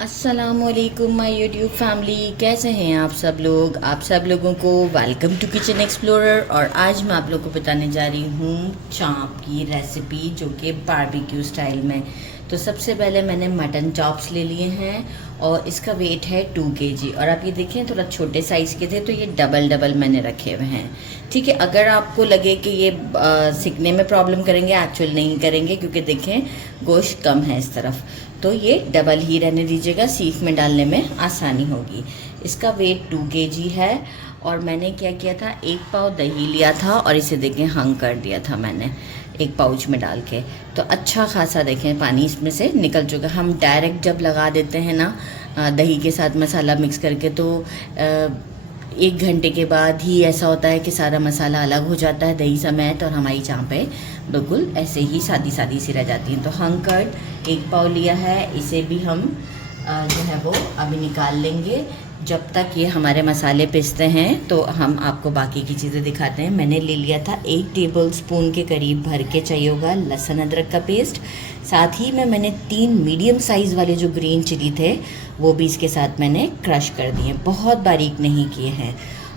अस्सलामुअलैकुम my YouTube family, कैसे हैं आप सब लोग। आप सब लोगों को वेलकम टू किचन एक्सप्लोरर। और आज मैं आप लोगों को बताने जा रही हूँ चाप की रेसिपी, जो कि बारबेक्यू स्टाइल में। तो सबसे पहले मैंने मटन चॉप्स ले लिए हैं और इसका वेट है 2 kg। और आप ये देखें, थोड़ा छोटे साइज़ के थे तो ये डबल मैंने रखे हुए हैं। ठीक है, अगर आपको लगे कि ये सिकने में प्रॉब्लम करेंगे, एक्चुअल नहीं करेंगे, क्योंकि देखें गोश्त कम है इस तरफ, तो ये डबल ही रहने दीजिएगा, सीख में डालने में आसानी होगी। इसका वेट 2 kg है। और मैंने क्या किया था, 1 पाव दही लिया था और इसे देखें हंग कर दिया था मैंने एक पाउच में डाल के। तो अच्छा खासा देखें पानी इसमें से निकल चुका। हम डायरेक्ट जब लगा देते हैं ना दही के साथ मसाला मिक्स करके, तो 1 घंटे के बाद ही ऐसा होता है कि सारा मसाला अलग हो जाता है दही समेत, और हमारी चाँपें बिल्कुल ऐसे ही सादी सादी सी रह जाती हैं। तो हंग कर्ड 1 पाव लिया है, इसे भी हम जो है वो अभी निकाल लेंगे। जब तक ये हमारे मसाले पिसते हैं तो हम आपको बाकी की चीज़ें दिखाते हैं। मैंने ले लिया था 1 टेबलस्पून के करीब भर के चाहिए होगा लहसुन अदरक का पेस्ट। साथ ही में मैंने 3 मीडियम साइज़ वाले जो ग्रीन चिली थे वो भी इसके साथ मैंने क्रश कर दिए, बहुत बारीक नहीं किए हैं।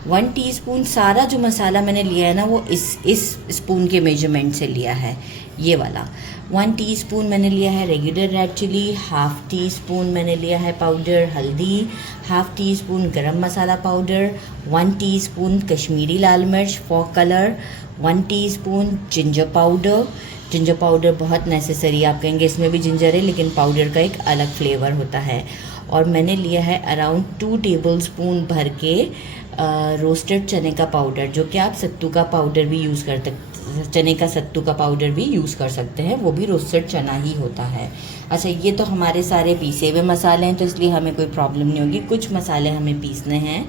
1 टीस्पून सारा जो मसाला मैंने लिया है ना, वो इस स्पून के मेजरमेंट से लिया है, ये वाला। 1 टीस्पून मैंने लिया है रेगुलर रेड चिली, ½ टीस्पून मैंने लिया है पाउडर हल्दी, ½ टीस्पून गरम मसाला पाउडर, 1 टीस्पून कश्मीरी लाल मिर्च for colour, 1 teaspoon ginger powder. Ginger powder बहुत नेसेसरी, आप कहेंगे इसमें भी जिंजर है, लेकिन पाउडर का एक अलग फ्लेवर होता है। और मैंने लिया है अराउंड 2 टेबलस्पून भर के रोस्टेड चने का पाउडर, जो कि आप सत्तू का पाउडर भी यूज़ कर सकते, चने का सत्तू का पाउडर भी यूज़ कर सकते हैं, वो भी रोस्टेड चना ही होता है। अच्छा, ये तो हमारे सारे पीसे हुए मसाले हैं, तो इसलिए हमें कोई प्रॉब्लम नहीं होगी। कुछ मसाले हमें पीसने हैं,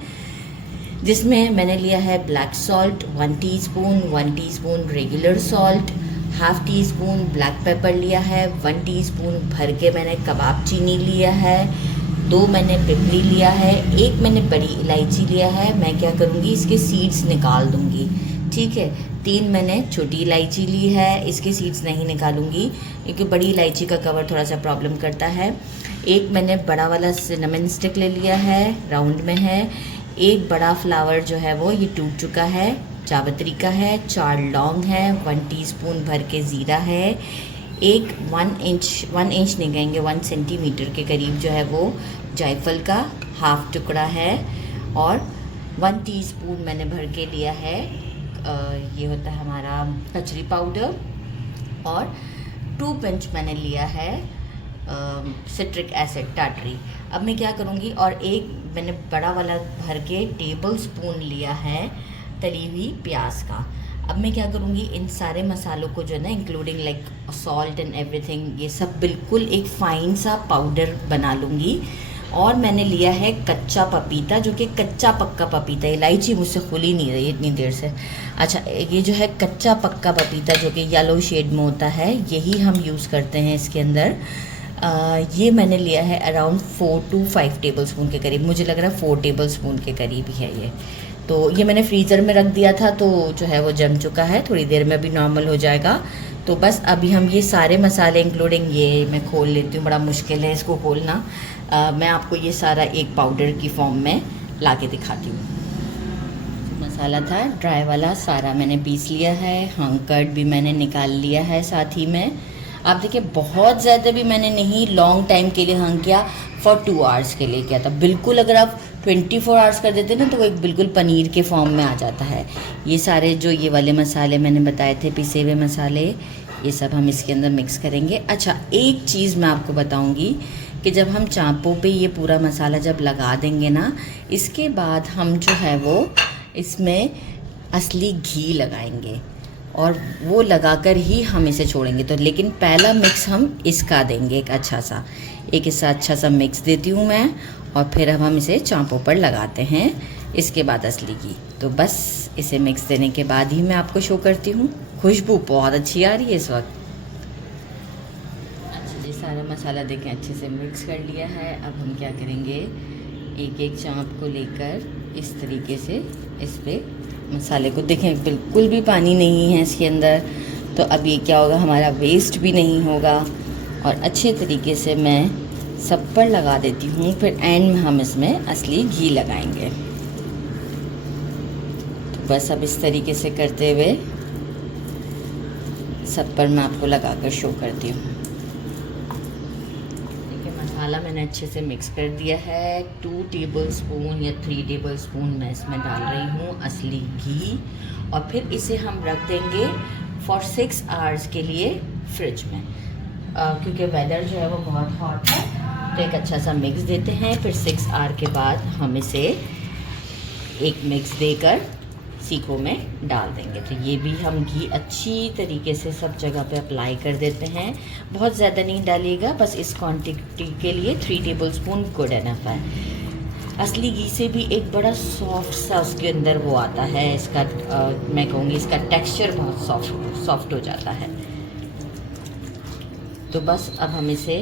जिसमें मैंने लिया है black salt 1 teaspoon, 1 teaspoon regular salt, ½ teaspoon black pepper लिया है, 1 टीस्पून भर के मैंने कबाब चीनी लिया है, 2 मैंने पिपली लिया है, 1 मैंने बड़ी इलायची लिया है। मैं क्या करूँगी, इसके सीड्स निकाल दूँगी, ठीक है। 3 मैंने छोटी इलायची ली है, इसके सीड्स नहीं निकालूंगी क्योंकि बड़ी इलायची का कवर थोड़ा सा प्रॉब्लम करता है। 1 मैंने बड़ा वाला सिनेमन स्टिक ले लिया है, राउंड में है। 1 बड़ा फ्लावर जो है वो ये टूट चुका है, जावित्री का है। 4 लौंग है, 1 टीस्पून भर के ज़ीरा है। 1 इंच नहीं कहेंगे, 1 सेंटीमीटर के करीब जो है वो जायफल का ½ टुकड़ा है। और 1 टीस्पून मैंने भर के लिया है, ये होता है हमारा कचरी पाउडर। और 2 पिंच मैंने लिया है सिट्रिक एसिड टाटरी। अब मैं क्या करूँगी, और 1 मैंने बड़ा वाला भर के टेबलस्पून लिया है तली हुई प्याज का। अब मैं क्या करूँगी, इन सारे मसालों को जो है ना, including like salt and everything, ये सब बिल्कुल एक फ़ाइन सा पाउडर बना लूँगी। और मैंने लिया है कच्चा पपीता, जो कि कच्चा पक्का पपीता, इलायची मुझसे खुली नहीं रही इतनी देर से। अच्छा, ये जो है कच्चा पक्का पपीता, जो कि येलो शेड में होता है, यही हम यूज़ करते हैं इसके अंदर। ये मैंने लिया है अराउंड 4 to 5 टेबलस्पून के करीब, मुझे लग रहा है 4 टेबलस्पून के करीब ही है ये। तो ये मैंने फ्रीज़र में रख दिया था, तो जो है वो जम चुका है, थोड़ी देर में भी नॉर्मल हो जाएगा। तो बस अभी हम ये सारे मसाले इंक्लूडिंग ये मैं खोल लेती हूँ, बड़ा मुश्किल है इसको खोलना। मैं आपको ये सारा एक पाउडर की फॉर्म में ला के दिखाती हूँ। मसाला था ड्राई वाला, सारा मैंने पीस लिया है। हंग कर्ड भी मैंने निकाल लिया है साथ ही में। आप देखिए, बहुत ज़्यादा भी मैंने नहीं लॉन्ग टाइम के लिए हंग किया, फॉर 2 आवर्स के लिए किया था। बिल्कुल अगर आप 24 आवर्स कर देते ना, तो वो एक बिल्कुल पनीर के फॉर्म में आ जाता है। ये सारे जो ये वाले मसाले मैंने बताए थे, पिसे हुए मसाले, ये सब हम इसके अंदर मिक्स करेंगे। अच्छा, एक चीज़ मैं आपको बताऊंगी कि जब हम चाँपों पे ये पूरा मसाला जब लगा देंगे ना, इसके बाद हम जो है वो इसमें असली घी लगाएंगे, और वो लगाकर ही हम इसे छोड़ेंगे। तो लेकिन पहला मिक्स हम इसका देंगे, एक अच्छा सा मिक्स देती हूँ मैं, और फिर अब हम इसे चाँपों पर लगाते हैं, इसके बाद असली घी। तो बस इसे मिक्स देने के बाद ही मैं आपको शो करती हूँ। खुशबू बहुत अच्छी आ रही है इस वक्त। अच्छा जी, सारा मसाला देखें अच्छे से मिक्स कर लिया है। अब हम क्या करेंगे, एक चाँप को लेकर इस तरीके से इस पर मसाले को, देखें बिल्कुल भी पानी नहीं है इसके अंदर। तो अब ये क्या होगा, हमारा वेस्ट भी नहीं होगा, और अच्छे तरीके से मैं सब पर लगा देती हूँ, फिर एंड में हम इसमें असली घी लगाएंगे। तो बस अब इस तरीके से करते हुए सब पर मैं आपको लगा कर शो करती हूँ। देखिए मसाला मैंने अच्छे से मिक्स कर दिया है। 2 टेबलस्पून या 3 टेबलस्पून मैं इसमें डाल रही हूँ असली घी, और फिर इसे हम रख देंगे फॉर 6 आवर्स के लिए फ्रिज में, क्योंकि वेदर जो है वो बहुत हॉट है। तो एक अच्छा सा मिक्स देते हैं, फिर 6 आवर के बाद हम इसे एक मिक्स देकर सीखों में डाल देंगे। तो ये भी हम घी अच्छी तरीके से सब जगह पे अप्लाई कर देते हैं। बहुत ज़्यादा नहीं डालिएगा, बस इस क्वांटिटी के लिए 3 टेबलस्पून गुड एनफ है। असली घी से भी एक बड़ा सॉफ्ट सा उसके अंदर वो आता है, इसका मैं कहूँगी इसका टेक्सचर बहुत सॉफ्ट हो जाता है। तो बस अब हम इसे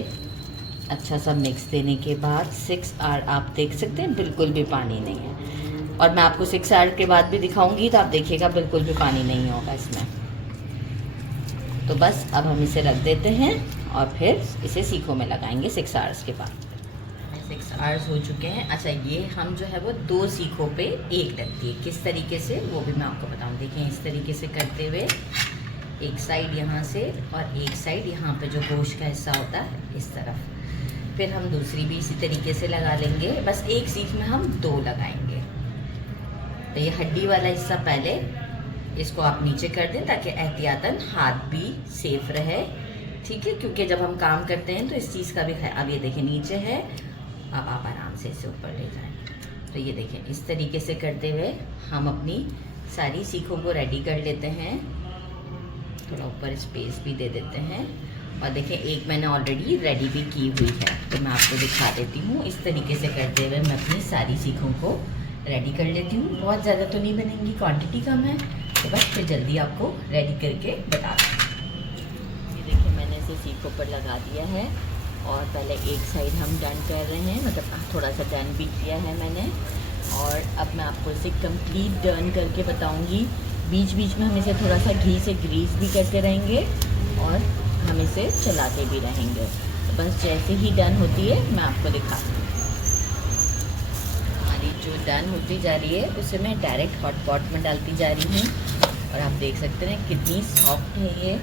अच्छा सा मिक्स देने के बाद 6 आवर आप देख सकते हैं बिल्कुल भी पानी नहीं है, और मैं आपको 6 आवर के बाद भी दिखाऊंगी तो आप देखिएगा बिल्कुल भी पानी नहीं होगा इसमें। तो बस अब हम इसे रख देते हैं और फिर इसे सीखों में लगाएंगे 6 आवर्स के बाद। 6 आवर्स हो चुके हैं। अच्छा, ये हम जो है वो 2 सीखों पे एक लगती है, किस तरीके से वो भी मैं आपको बताऊँ। देखिए इस तरीके से करते हुए एक साइड यहाँ से और एक साइड यहाँ पे जो गोश्त का हिस्सा होता है इस तरफ, फिर हम दूसरी भी इसी तरीके से लगा लेंगे। बस एक सीख में हम 2 लगाएंगे। तो ये हड्डी वाला हिस्सा पहले इसको आप नीचे कर दें ताकि एहतियातन हाथ भी सेफ रहे, ठीक है, क्योंकि जब हम काम करते हैं तो इस चीज़ का भी अब ये देखिए नीचे है, अब आप आराम से इसे ऊपर ले जाएं। तो ये देखें इस तरीके से करते हुए हम अपनी सारी सीखों को रेडी कर लेते हैं। थोड़ा ऊपर स्पेस भी दे देते हैं, और देखें एक मैंने ऑलरेडी रेडी भी की हुई है, तो मैं आपको दिखा देती हूँ। इस तरीके से करते हुए मैं अपनी सारी सीखों को रेडी कर लेती हूँ। बहुत ज़्यादा तो नहीं बनेंगी, क्वांटिटी कम है, तो बस फिर जल्दी आपको रेडी करके बता दूँ। ये देखिए मैंने इसे सीखों पर लगा दिया है, और पहले एक साइड हम डन कर रहे हैं, मतलब थोड़ा सा डन भी किया है मैंने, और अब मैं आपको इसे कंप्लीट डन करके बताऊँगी। बीच बीच में हम इसे थोड़ा सा घी से ग्रीस भी करते रहेंगे और हम इसे चलाते भी रहेंगे। तो बस जैसे ही डन होती है मैं आपको दिखाती हूँ। हमारी जो डन होती जा रही है उसे मैं डायरेक्ट हॉट पॉट में डालती जा रही हूँ, और आप देख सकते हैं कितनी सॉफ्ट है ये।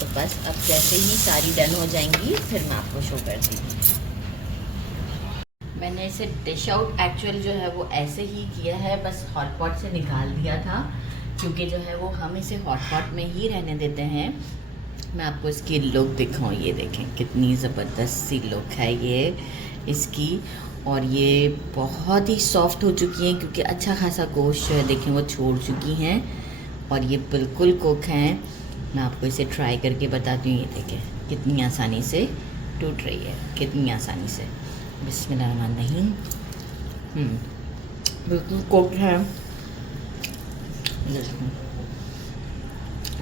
तो बस अब जैसे ही सारी डन हो जाएंगी फिर मैं आपको शो करती हूँ। मैंने इसे डिश आउट एक्चुअल जो है वो ऐसे ही किया है, बस हॉट पॉट से निकाल दिया था, क्योंकि जो है वो हम इसे हॉट पॉट में ही रहने देते हैं। मैं आपको इसकी लुक दिखाऊं, ये देखें कितनी ज़बरदस्त सी लुक है ये इसकी, और ये बहुत ही सॉफ्ट हो चुकी हैं क्योंकि अच्छा खासा गोश्त जो है देखें वो छोड़ चुकी हैं, और ये बिल्कुल कुक हैं। मैं आपको इसे ट्राई करके बताती हूँ। ये देखें कितनी आसानी से टूट रही है, कितनी आसानी से। बिस्मिल्लाहिर्रहमानिर्रहीम। बिल्कुल कुक है।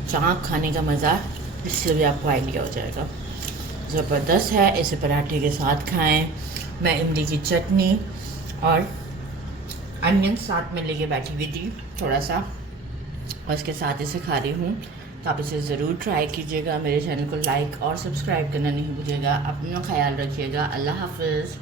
चाप खाने का मज़ा इससे भी आपको आइडिया हो जाएगा, ज़बरदस्त है। इसे पराठे के साथ खाएं। मैं इमली की चटनी और अनियन साथ में लेके बैठी हुई थी थोड़ा सा, और इसके साथ इसे खा रही हूँ। तो आप इसे ज़रूर ट्राई कीजिएगा। मेरे चैनल को लाइक और सब्सक्राइब करना नहीं भूलिएगा। अपना ख्याल रखिएगा। अल्लाह हाफ़िज़।